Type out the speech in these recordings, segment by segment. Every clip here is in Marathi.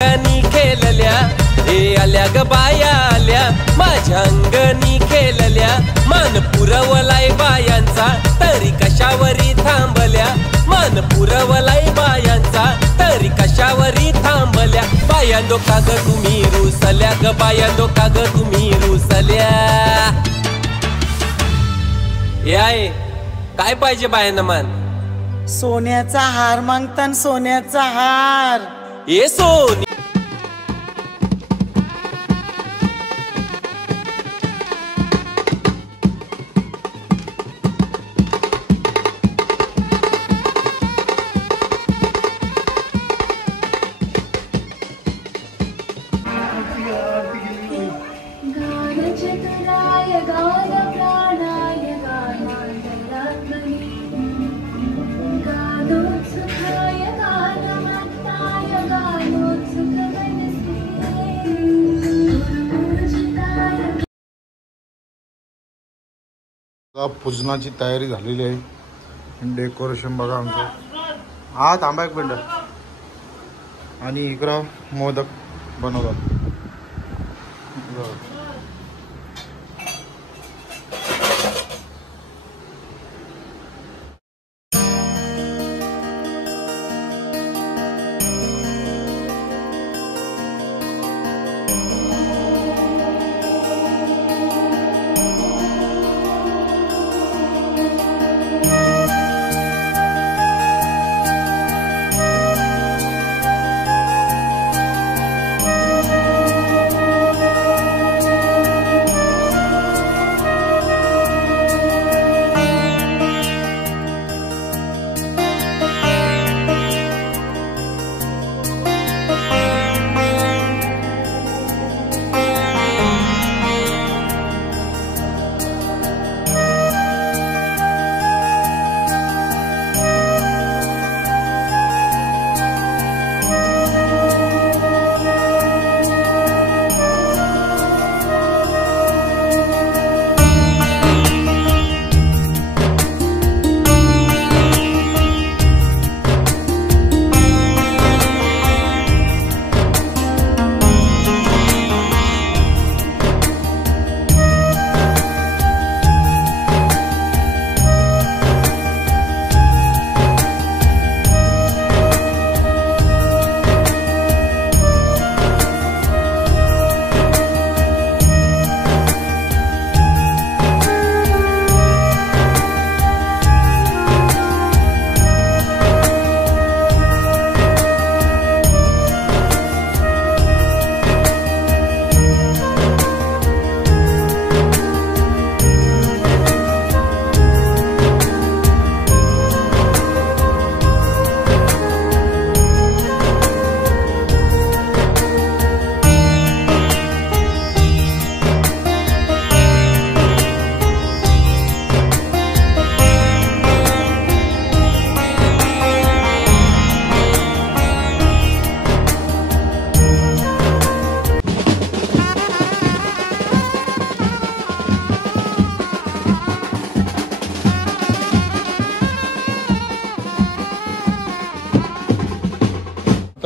अंगणी खेळल्या हे आल्या ग बाया आल्या माझ्या अंगणी खेळल्या मान पुरवलाय बायांचा तरी कशावरी थांबल्या मान पुरवलाय बायांचा तरी कशावरी थांबल्या बायांनो का ग तुम्ही रुसल्या ग बायांनो का ग तुम्ही रुसल्या याय काय पाहिजे बायांना मान सोन्याचा हार मागतान सोन्याचा हार ए सोनी पूजनाची तयारी झालेली आहे. डेकोरेशन बघा आमचं. हा थांबा एक मिनिट. आणि इकडं मोदक बनवतात.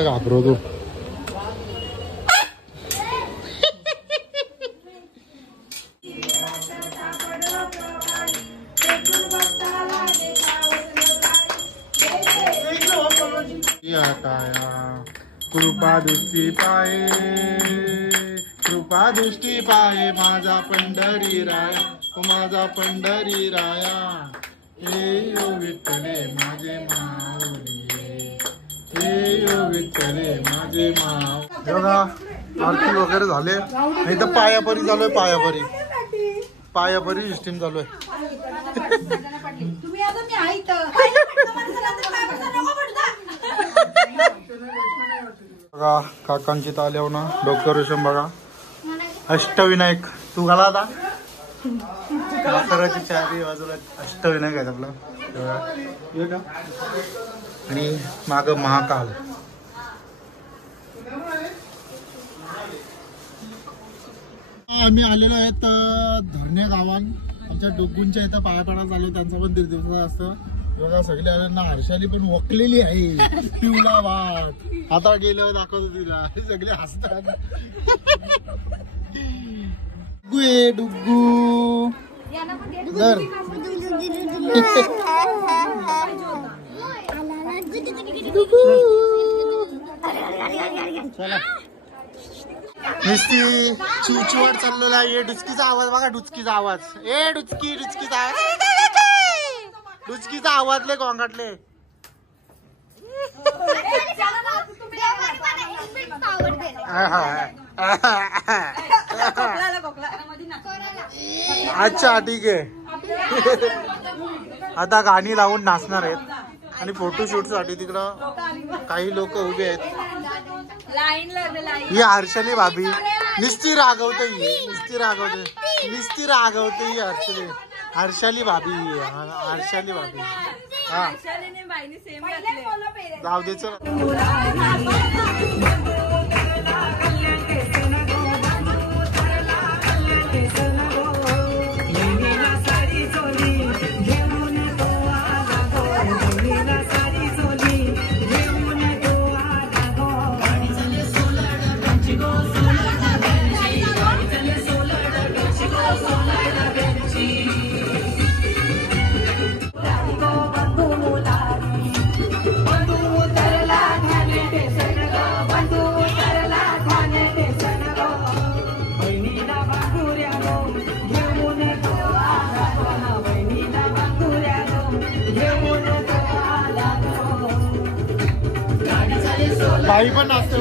घाबरवतो. कृपा दृष्टी पाये कृपा दृष्टी पाये माझा पंढरी राया माझा पंढरी राया हे यो विठ्ठले माझे माऊली विठ्ठले माझे माव. बघा आरती वगैरे झाले. इथं पायापरी चालू आहे. पायापरी सिस्टीम चालू आहे. बघा काकांची ताल्यावर ना डेकोरेशन बघा. अष्टविनायक तू घाला आता. काकराची चारी बाजूला अष्टविनायक आहेत आपला. आणि माग महाकाल. आम्ही आलेलो आहेत धरण्या गावात. आमच्या डोगूंच्या इथं पाया पडा चालू. त्यांचा पण 1.5 दिवसाचा असतं. बघा सगळे ना हर्षाली पण वकलेली आहे पिवला वाट आता गेलं दाखवतो तिला सगळे हसतात डुग्गू दर चला नुसती चिवचिवर चाललेला आहे डुचकीचा आवाज बघा डुचकीचा आवाज ए डुचकीचा आवाज डुचकीचा आवाज लय गोंगाटले अच्छा ठीक आहे आता गाणी लावून नाचणार आहेत आणि फोटोशूट साठी तिकडं काही लोक उभे आहेत ही हर्षाली भाभी निस्ती रागवते हर्षाली भाभी हा जाऊ दे चल बाई पण नाचते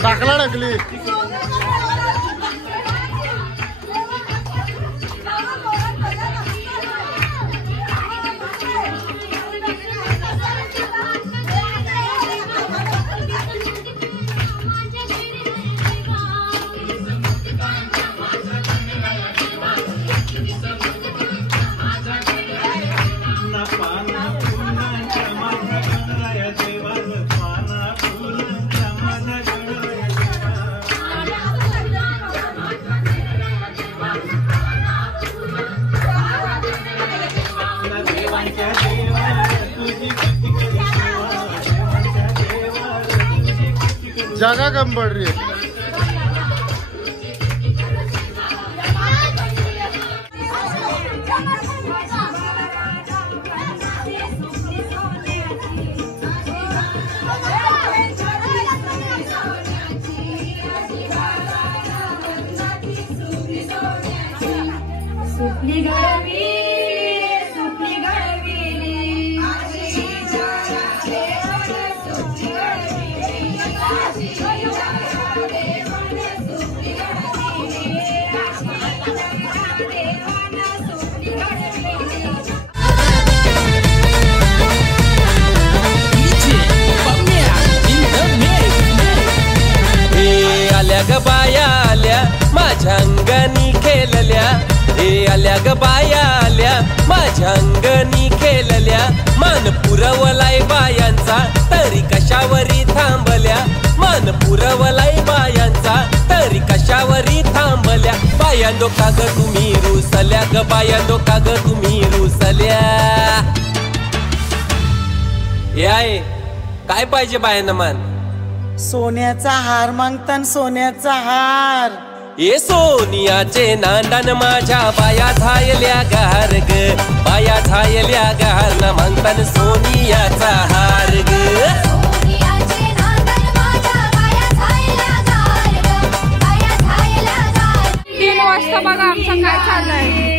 टाकला टाकली जगह कम पड़ रही है ग बाया आल्या माझ्या अंगणी खेळल्या हे आल्या ग बाया आल्या माझ्या अंगणी खेळल्या मान पुरवलाय बायांचा तरी कशावरी थांबल्या मान पुरवलाय बायांचा तरी कशावरी थांबल्या बायांनो का ग तुम्ही रुसल्या ग बायांनो का ग तुम्ही रुसल्या याय काय पाहिजे बायांना मान सोन्याचा हार मागतान सोन्याचा हार ए सोनियाचे नांदन माझ्या बाया झायल्या गार ग बाया झायल्या गार ना मागतान सोनियाचा हार ग वाजता बघा आमचं काय चाललंय.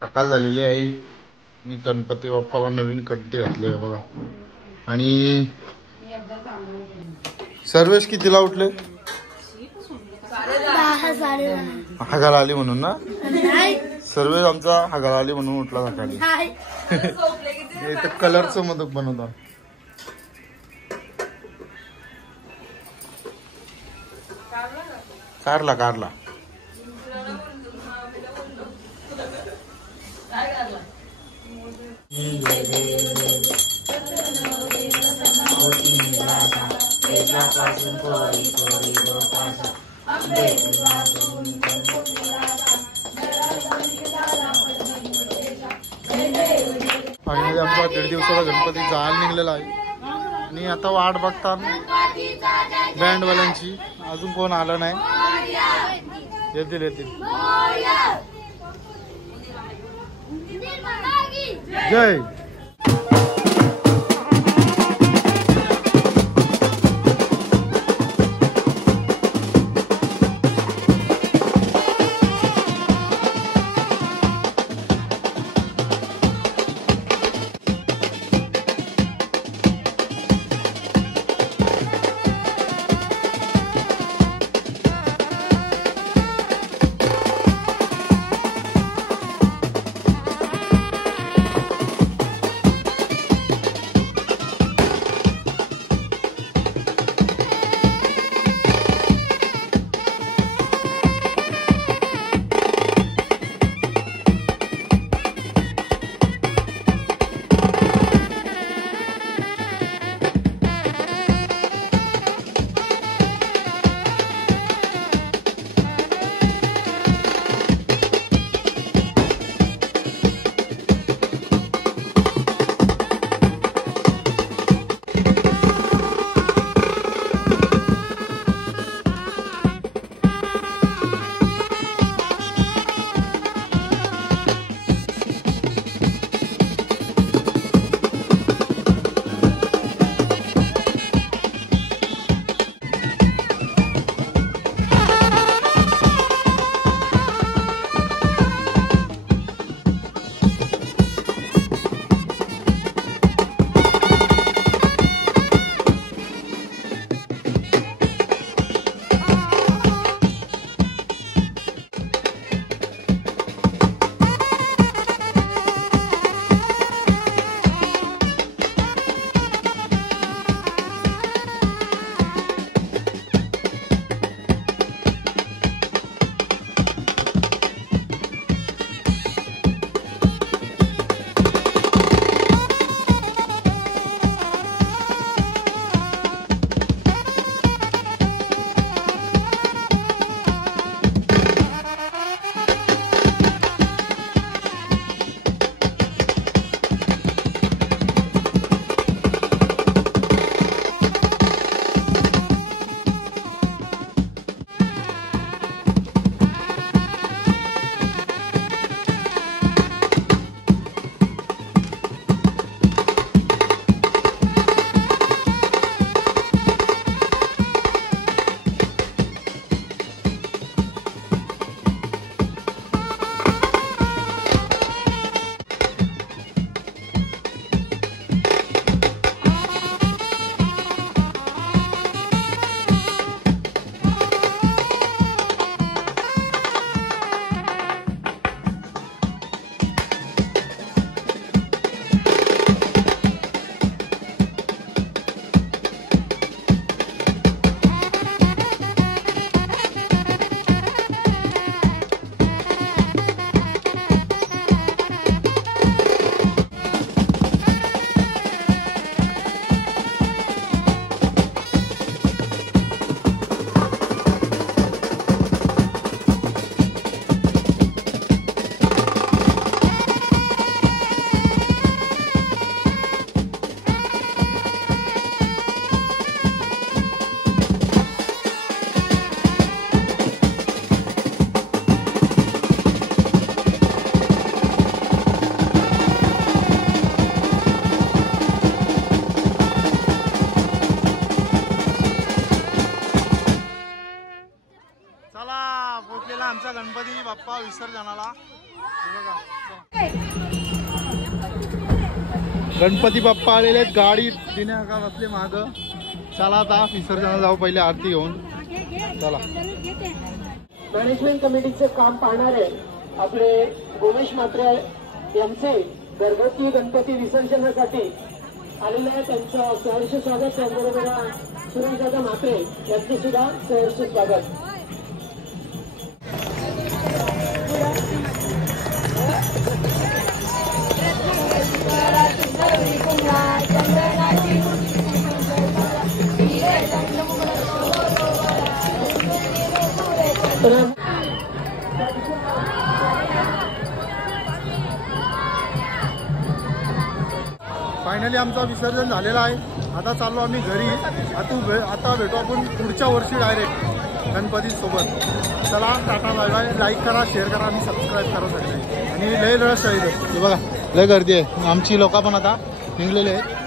सकाळ झालेली आहे. मी गणपती बाप्पाला नवीन कट्टे घातले बघा. आणि सर्वेश कितीला उठले? 10 आली म्हणून ना. सर्वेश आमचा हगार आली म्हणून उठला सकाळी. इथं कलरचं मोदक बनवतात. कारला फायनली आमचा 1.5 दिवसाचा गणपती जायला निघलेला आहे. आणि आता वाट बघतात बँडवाल्यांची. अजून कोण आलं नाही. येतील. जय आमचा गणपती बाप्पा विसर्जनाला. गणपती बाप्पा आलेले आहेत, गाडी तिने का बसले माग. चला आता विसर्जनाला जाऊ, पहिले आरती घेऊन. चला. मॅनेजमेंट कमिटीचे काम पाहणारे आपले गोमेश म्हात्रे यांचे घरगुती गणपती विसर्जनासाठी आलेले आहे, त्यांचं सहर्ष स्वागत. त्याचबरोबर सुरेशदादा म्हात्रे यांचे सुद्धा सहर्ष स्वागत. फायनली आमचं विसर्जन झालेलं आहे. आता चाललो आम्ही घरी. आता भेटू आपण पुढच्या वर्षी डायरेक्ट गणपती सोबत. चला टाटा बाय बाय. लाईक करा, शेअर करा आणि सबस्क्राईब करा सगळे. आणि लय रश आहे इथे बघा, लय गर्दी आहे. आमची लोक पण आता निघलेले आहेत.